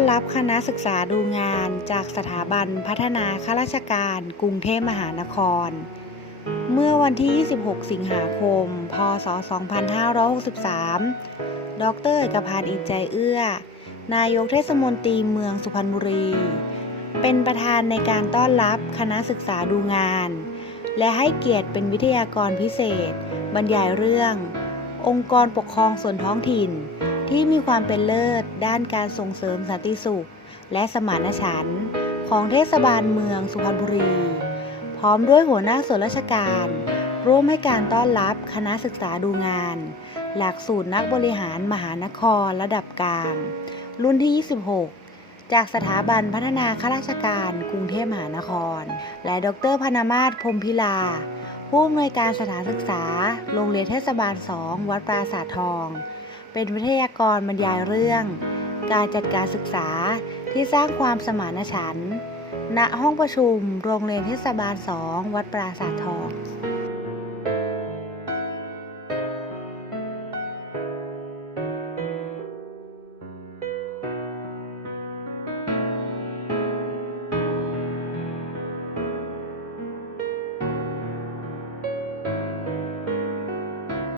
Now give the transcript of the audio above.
อนรับคณะศึกษาดูงานจากสถาบันพัฒนาข้าราชการกรุงเทพมหานคร เมื่อวันที่ 26 สิงหาคม พศ 2563 ดรเอกพันธ์อินใจเอื้อ นายกเทศมนตรีเมืองสุพรรณบุรี เป็นประธานในการต้อนรับคณะศึกษาดูงาน และให้เกียรติเป็นวิทยากรพิเศษ บรรยายเรื่อง องค์กรปกครองส่วนท้องถิ่น ที่มีความเป็นเลิศ ด้านการส่งเสริมสันติสุข และสมานฉันท์ของเทศบาลเมืองสุพรรณบุรี พร้อมด้วยหัวหน้าส่วนราชการ ร่วมให้การต้อนรับคณะศึกษาดูงาน หลักสูตรนักบริหารมหานครระดับกลาง รุ่นที่ 26 จากสถาบันพัฒนาข้าราชการกรุงเทพมหานคร และดรพนามาศพรมพิลา ผู้อำนวยการสถานศึกษา โรงเรียนเทศบาล 2 วัดปราสาททอง เป็นวิทยากรบรรยายเรื่อง การจัดการศึกษาที่สร้างความสมานฉันท์ณห้องประชุมโรงเรียนเทศบาลสองวัดปราสาททอง